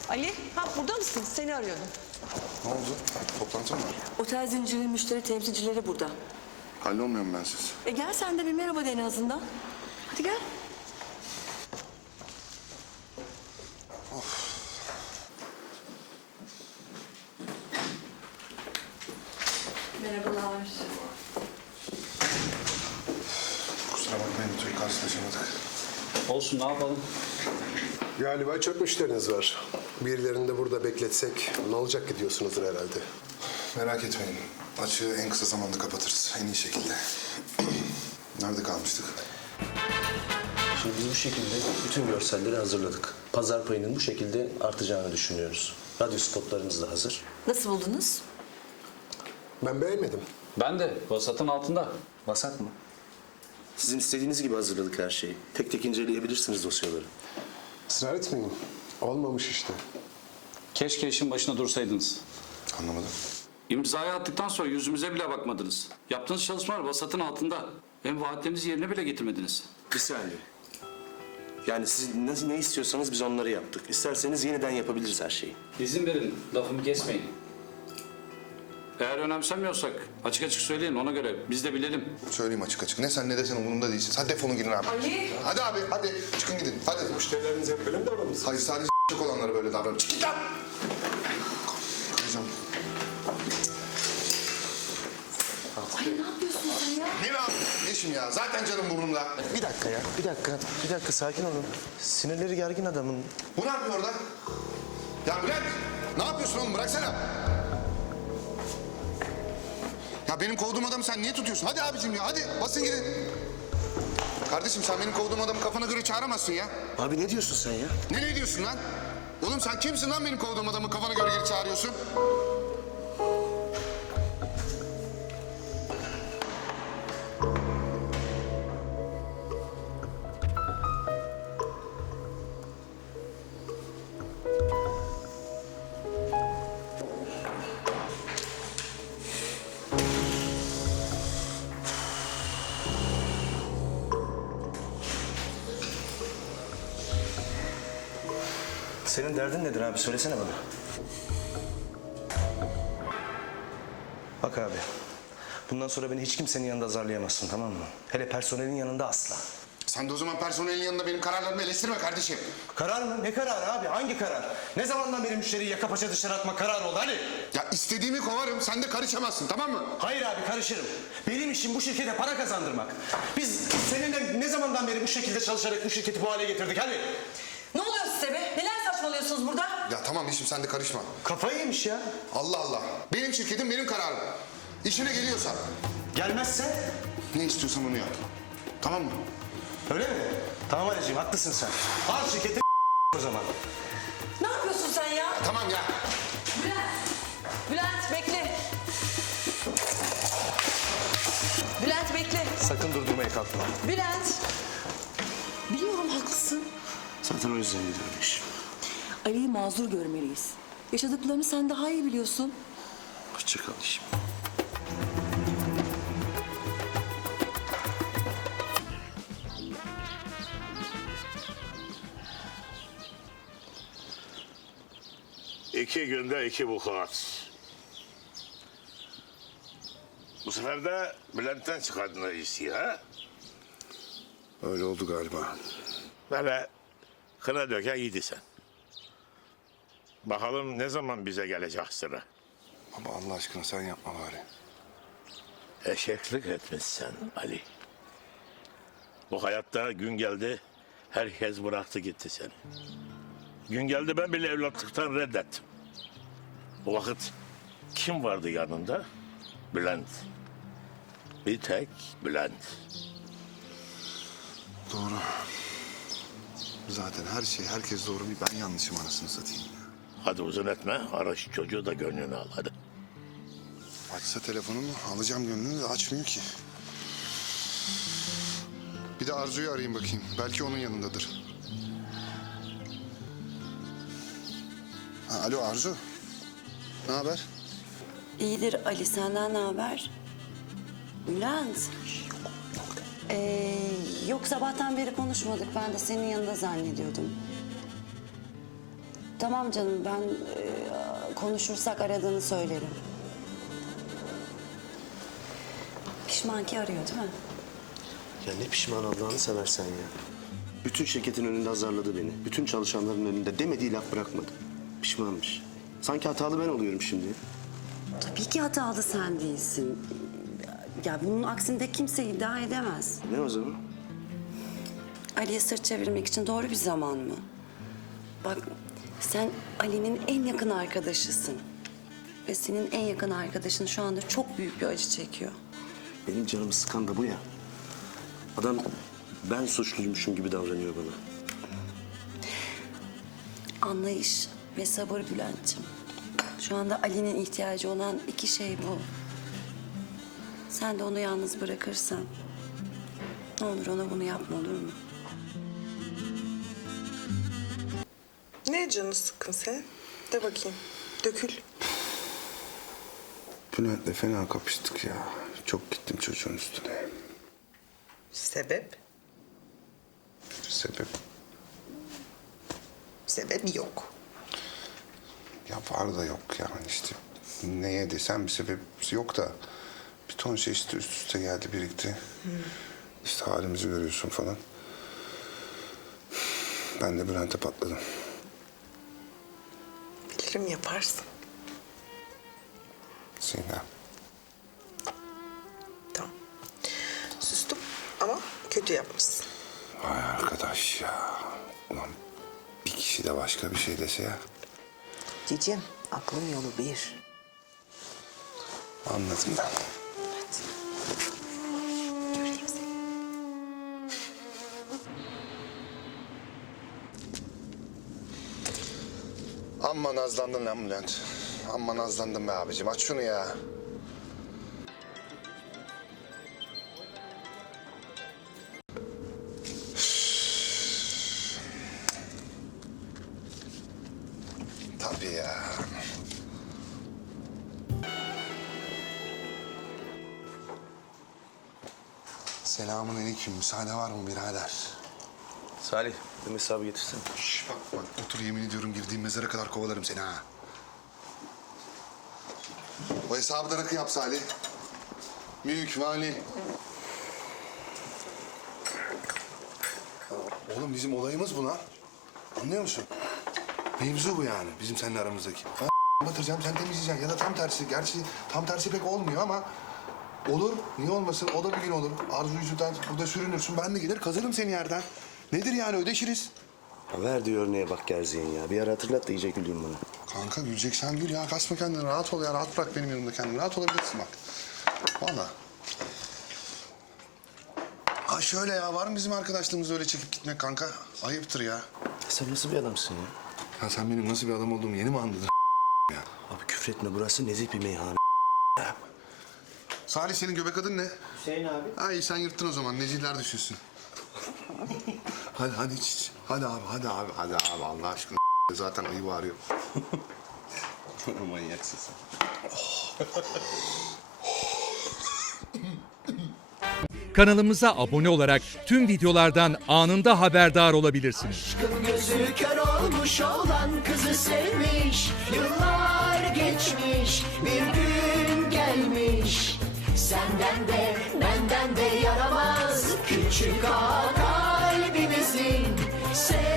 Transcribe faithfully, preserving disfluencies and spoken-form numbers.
Ali, ha burada mısın? Seni arıyordum. Ne oldu? Toplantı mı var? Otel zincirinin müşteri temsilcileri burada. Hallolmuyor mu ben siz? E gel sen de bir merhaba de en azından. Hadi gel. Merhabalar. Kusura bakmayın bir türlü karşılaşamadık. Olsun, ne yapalım? Galiba çok müşteriniz var. Birilerini de burada bekletsek ne olacak ki diyorsunuzdur herhalde. Merak etmeyin. Açığı en kısa zamanda kapatırız. En iyi şekilde. Nerede kalmıştık? Şimdi biz bu şekilde bütün görselleri hazırladık. Pazar payının bu şekilde artacağını düşünüyoruz. Radyo spotlarımız da hazır. Nasıl buldunuz? Ben beğenmedim. Ben de vasatın altında. Vasat mı? Sizin istediğiniz gibi hazırladık her şeyi. Tek tek inceleyebilirsiniz dosyaları. Israr etmeyin. Olmamış işte. Keşke işin başına dursaydınız. Anlamadım. İmzayı attıktan sonra yüzümüze bile bakmadınız. Yaptığınız çalışmalar vasatın altında. Hem vaatlerinizi yerine bile getirmediniz. Bir saniye. Yani siz ne, ne istiyorsanız biz onları yaptık. İsterseniz yeniden yapabiliriz her şeyi. İzin verin, lafımı kesmeyin. Eğer önemsemiyorsak açık açık söyleyin, ona göre biz de bilelim. Söyleyeyim açık açık. Ne sen ne de sen umurumda değilsiniz. Hadi defolun gidin abi. Ali! Hadi abi hadi. Çıkın gidin. Hadi. Müşterileriniz hep böyle mi davranır? Hayır sadece s**k olanlara böyle davranın. Çık git lan! Kıracağım. Ali ne yapıyorsun sen ya? Ne lan? Eşim ya. Zaten canım burnumda. Bir dakika ya, bir dakika. Bir dakika, sakin olun. Sinirleri gergin adamın. Bu ne yapıyor orada? Ya Bülent! Ne yapıyorsun oğlum? Bıraksana. Ya benim kovduğum adamı sen niye tutuyorsun? Hadi abicim ya hadi basın gidin. Kardeşim sen benim kovduğum adamı kafana göre çağıramazsın ya. Abi ne diyorsun sen ya? Ne ne diyorsun lan? Oğlum sen kimsin lan benim kovduğum adamı kafana göre geri çağırıyorsun? Senin derdin nedir abi? Söylesene bana. Bak abi, bundan sonra beni hiç kimsenin yanında azarlayamazsın, tamam mı? Hele personelin yanında asla. Sen de o zaman personelin yanında benim kararlarımı eleştirme kardeşim. Karar mı? Ne kararı abi? Hangi karar? Ne zamandan beri müşteriyi yaka paça dışarı atma kararı oldu? Hadi! Ya istediğimi kovarım sen de karışamazsın tamam mı? Hayır abi, karışırım. Benim işim bu şirkete para kazandırmak. Biz seninle ne zamandan beri bu şekilde çalışarak bu şirketi bu hale getirdik? Hadi! Ne oluyor size be? Neler saçmalıyorsunuz burada? Ya tamam işim sen de karışma. Kafayı yemiş ya. Allah Allah. Benim şirketim benim kararım. İşine geliyorsa Gelmezse ne istiyorsan onu yap. Tamam mı? öyle mi? Tamam Ali'ciğim, haklısın sen. Al şirketi o zaman. Ne yapıyorsun sen ya? Tamam ya. Bülent! Bülent bekle! Bülent bekle! Sakın durdurmaya kalkma. Bülent! Biliyorum haklısın. Zaten o yüzden gidiyorum iş. Ali'yi mazur görmeliyiz. Yaşadıklarını sen daha iyi biliyorsun. Hoşça kal işim. İki günde iki vukuat. Bu sefer de Bülent'ten çıkardın işi ha? Öyle oldu galiba. Böyle kına döke iyiydi sen. Bakalım ne zaman bize gelecek sıra. Baba Allah aşkına sen yapma bari. Eşeklik etmişsin Ali. Bu hayatta gün geldi, herkes bıraktı gitti seni. Gün geldi ben bile evlatlıktan reddettim. O vakit kim vardı yanında? Bülent. Bir tek Bülent. Doğru. Zaten her şey herkes doğru bir ben yanlışım anasını satayım. Hadi uzun etme, ara şu çocuğu da gönlünü al hadi. Açsa telefonumu alacağım gönlünü de açmıyor ki. Bir de Arzu'yu arayayım bakayım. Belki onun yanındadır. Ha, alo Arzu. Ne haber? İyidir Ali, senden ne haber? Bülent. Ee, yok sabahtan beri konuşmadık. Ben de senin yanında zannediyordum. Tamam canım, ben e, konuşursak aradığını söylerim. Pişman ki arıyor değil mi? Ya ne pişman Allah'ını seversen ya. Bütün şirketin önünde azarladı beni. Bütün çalışanların önünde demediği laf bırakmadı. Pişmanmış. Sanki hatalı ben oluyorum şimdi. Tabii ki hatalı sen değilsin. Ya bunun aksinde kimse iddia edemez. Ne o zaman? Ali'ye sırt çevirmek için doğru bir zaman mı? Bak, sen Ali'nin en yakın arkadaşısın. Ve senin en yakın arkadaşın şu anda çok büyük bir acı çekiyor. Benim canımı sıkan da bu ya. Adam ben suçluymuşum gibi davranıyor bana. Anlayış ve sabır Bülent'ciğim. Şu anda Ali'nin ihtiyacı olan iki şey bu. Sen de onu yalnız bırakırsan... ne olur ona bunu yapma, olur mu? Ne canı sıkkın sen? De bakayım. Dökül. Bülent'le fena kapıştık ya. Çok gittim çocuğun üstüne. Sebep? Sebep? Sebep yok. Ya var da yok yani işte. Neye desem bir sebep yok da. Bir ton şey işte üst üste geldi, birikti. İşte halimizi görüyorsun falan. Ben de Bülent'e patladım. Bilirim yaparsın. Sinem. Tamam. Sustum ama kötü yapmışsın. Vay arkadaş ya. Ulan bir kişi de başka bir şey dese ya. Cicim, aklın yolu bir. Anladım ben. Göreyim seni. Amma nazlandın lan Bülent. Amma nazlandın be abicim. Aç şunu ya. Tabii ya. Selamun aleyküm. Müsaade var mı birader? Salih, bir hesabı getirsene. Şş, bak bak otur, yemin ediyorum girdiğim mezara kadar kovalarım seni ha. O hesabı da rakı yap Salih. Mülk, mali. Oğlum bizim olayımız bu lan. Anlıyor musun? Mevzu bu yani bizim seninle aramızdaki. Ben batıracağım, sen temizleyeceksin ya da tam tersi. Gerçi tam tersi pek olmuyor ama olur. Niye olmasın? O da bir gün olur. Arzu yüzünden burada sürünürsün. Ben de gelir kazırım seni yerden. Nedir yani, ödeşiriz. Ya verdiği örneğe bak Gerziyen ya. Bir ara hatırlat da iyice güleyim bana. Kanka güleceksen gül ya. Kasma kendini. Rahat ol ya. Rahat bırak benim yanımda kendini. Rahat olabilirsin bak. Vallahi. Ha şöyle ya. Var mı bizim arkadaşlığımızda öyle çekip gitmek kanka? Ayıptır ya. Sen nasıl bir adamsın ya? Ya sen benim nasıl bir adam olduğumu yeni mi anladın ya? Abi küfretme, burası nezih bir meyhane. Salih, senin göbek adın ne? Hüseyin abi. Ay sen yırttın o zaman. Neciller düşünsün. Hadi hadi iç iç. Hadi abi hadi abi hadi abi Allah aşkına. Zaten ayı bağırıyor. Manyaksın sen. Kanalımıza abone olarak tüm videolardan anında haberdar olabilirsiniz. Aşkın gözü kör olmuş olan kızı sevmiş. Yıllar geçmiş, bir gün gelmiş. Senden de benden de yaramaz küçük ağa kalbimizin.